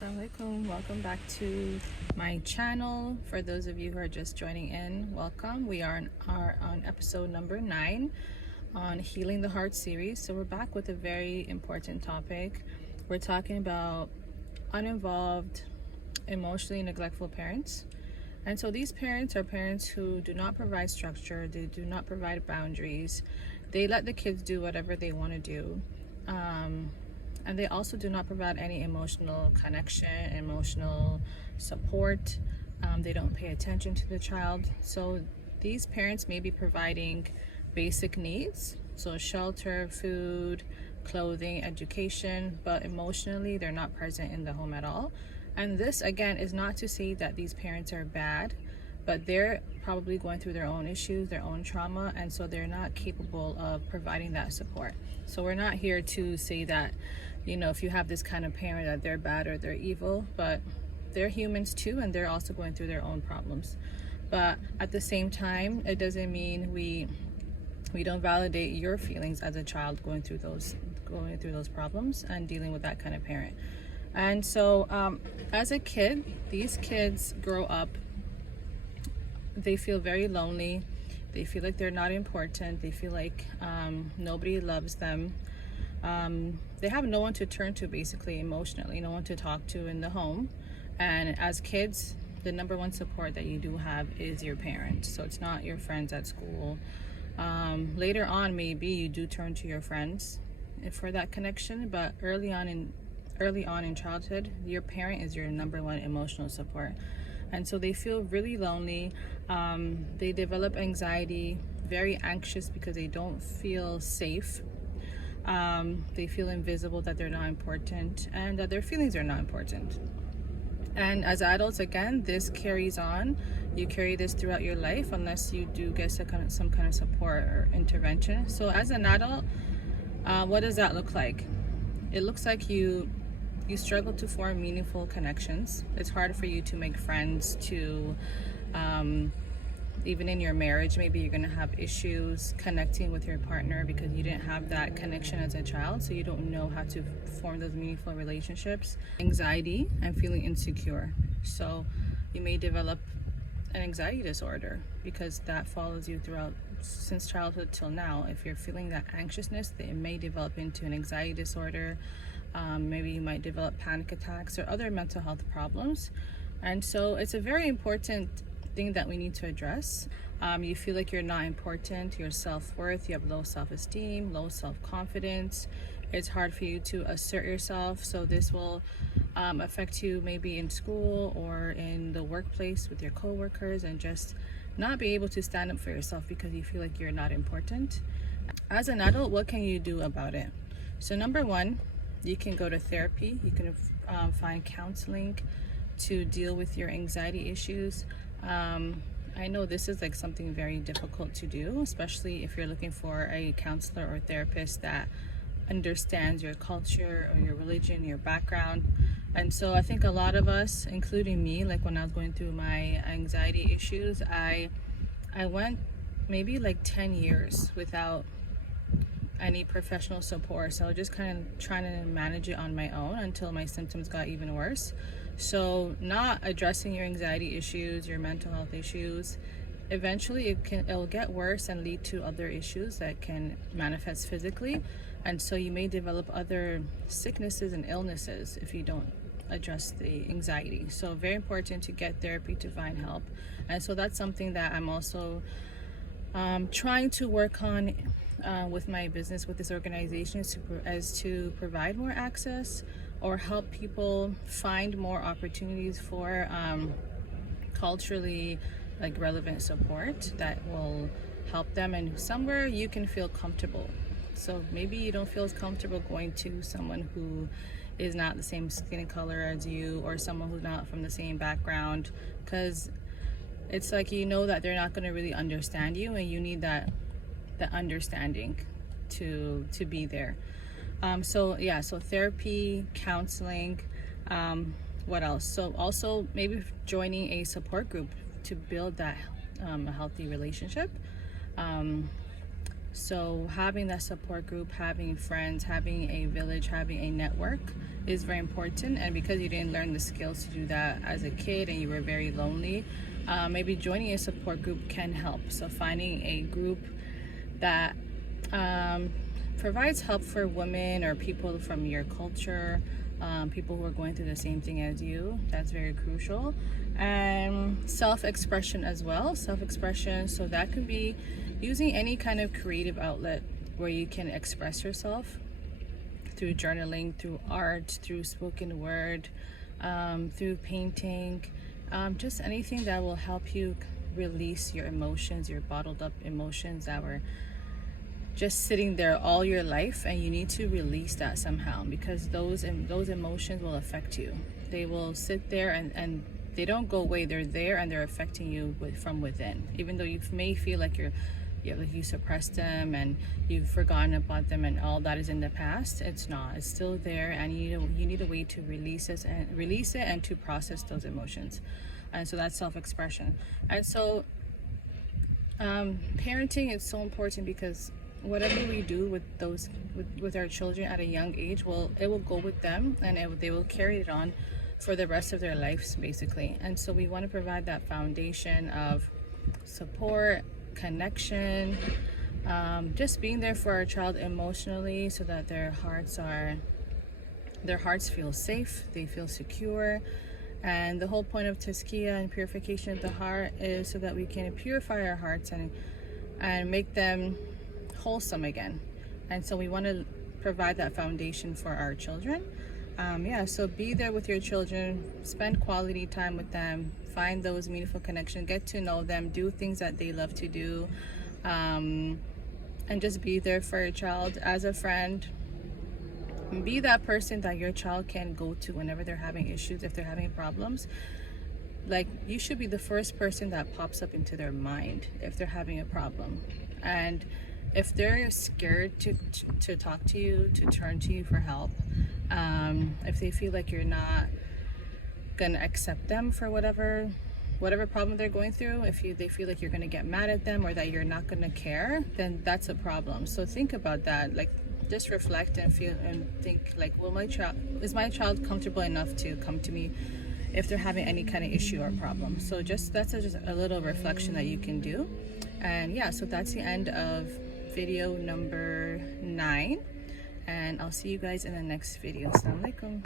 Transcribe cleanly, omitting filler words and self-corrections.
Assalamualaikum. Welcome back to my channel. For those of you who are just joining in, welcome. We are on episode number 9 on Healing the Heart series. So we're back with a very important topic. We're talking about uninvolved, emotionally neglectful parents. And so these parents are parents who do not provide structure, they do not provide boundaries, they let the kids do whatever they want to do. And they also do not provide any emotional connection, emotional support. They don't pay attention to the child. So these parents may be providing basic needs, so shelter, food, clothing, education, but emotionally they're not present in the home at all. And this again is not to say that these parents are bad, but they're probably going through their own issues, their own trauma, and so they're not capable of providing that support. So we're not here to say that, if you have this kind of parent, that they're bad or they're evil, but they're humans too, and they're also going through their own problems. But at the same time, it doesn't mean we don't validate your feelings as a child going through those problems and dealing with that kind of parent. And so as a kid, these kids grow up, they feel very lonely, they feel like they're not important, they feel like nobody loves them. They have no one to turn to, basically emotionally, no one to talk to in the home. And as kids, the number one support that you do have is your parents. So it's not your friends at school. Later on, maybe you do turn to your friends for that connection, but early on in childhood, your parent is your number one emotional support. And so they feel really lonely. They develop anxiety, very anxious because they don't feel safe. They feel invisible, that they're not important, and that their feelings are not important. And as adults, again, this carries on. You carry this throughout your life unless you do get some kind of support or intervention. So as an adult, what does that look like? It looks like you struggle to form meaningful connections. It's hard for you to make friends, to even in your marriage, maybe you're going to have issues connecting with your partner because you didn't have that connection as a child, so you don't know how to form those meaningful relationships. Anxiety and feeling insecure. So you may develop an anxiety disorder because that follows you throughout since childhood till now. If you're feeling that anxiousness, it may develop into an anxiety disorder. Maybe you might develop panic attacks or other mental health problems. And so it's a very important thing that we need to address. You feel like you're not important, your self-worth, you have low self-esteem, low self-confidence. It's hard for you to assert yourself. So this will affect you maybe in school or in the workplace with your coworkers, and just not be able to stand up for yourself because you feel like you're not important. As an adult, what can you do about it? So number one, you can go to therapy. You can find counseling to deal with your anxiety issues. I know this is like something very difficult to do, especially if you're looking for a counselor or therapist that understands your culture or your religion, your background. And so I think a lot of us, including me, like when I was going through my anxiety issues, I went maybe like 10 years without any professional support. So just kind of trying to manage it on my own until my symptoms got even worse. So not addressing your anxiety issues, your mental health issues, eventually it'll get worse and lead to other issues that can manifest physically. And so you may develop other sicknesses and illnesses if you don't address the anxiety. So very important to get therapy, to find help. And so that's something that I'm also trying to work on with my business, with this organization, as to provide more access or help people find more opportunities for culturally relevant support that will help them, and somewhere you can feel comfortable. So maybe you don't feel as comfortable going to someone who is not the same skin color as you, or someone who's not from the same background, because it's like that they're not going to really understand you, and you need that understanding to be there. So therapy, counseling, what else? So also maybe joining a support group to build that a healthy relationship. So having that support group, having friends, having a village, having a network is very important. And because you didn't learn the skills to do that as a kid and you were very lonely, maybe joining a support group can help. So finding a group that provides help for women or people from your culture, people who are going through the same thing as you, that's very crucial. And self-expression as well. Self-expression, so that can be using any kind of creative outlet where you can express yourself through journaling, through art, through spoken word, through painting, just anything that will help you release your emotions, your bottled up emotions that were just sitting there all your life, and you need to release that somehow, because those emotions will affect you. They will sit there and they don't go away. They're there and they're affecting you from within. Even though you may feel like you suppressed them and you've forgotten about them and all that is in the past, it's not. It's still there, and you need a way to release it and to process those emotions. And so that's self-expression. And so parenting is so important, because whatever we do with our children at a young age, it will go with them, and they will carry it on for the rest of their lives, basically. And so we want to provide that foundation of support, connection, just being there for our child emotionally, so that their hearts feel safe, they feel secure. And the whole point of tazkiyah and purification of the heart is so that we can purify our hearts and make them wholesome again. And so we want to provide that foundation for our children. So be there with your children, spend quality time with them, find those meaningful connections, get to know them, do things that they love to do, and just be there for your child as a friend. Be that person that your child can go to whenever they're having issues, if they're having problems. Like, you should be the first person that pops up into their mind if they're having a problem. And if they're scared to talk to you, to turn to you for help, if they feel like you're not gonna accept them for whatever problem they're going through, if they feel like you're gonna get mad at them or that you're not gonna care, then that's a problem. So think about that. Like, just reflect and feel and think, like, is my child comfortable enough to come to me if they're having any kind of issue or problem? So just a little reflection that you can do. And yeah, so that's the end of video number 9, and I'll see you guys in the next video. Assalamu alaikum.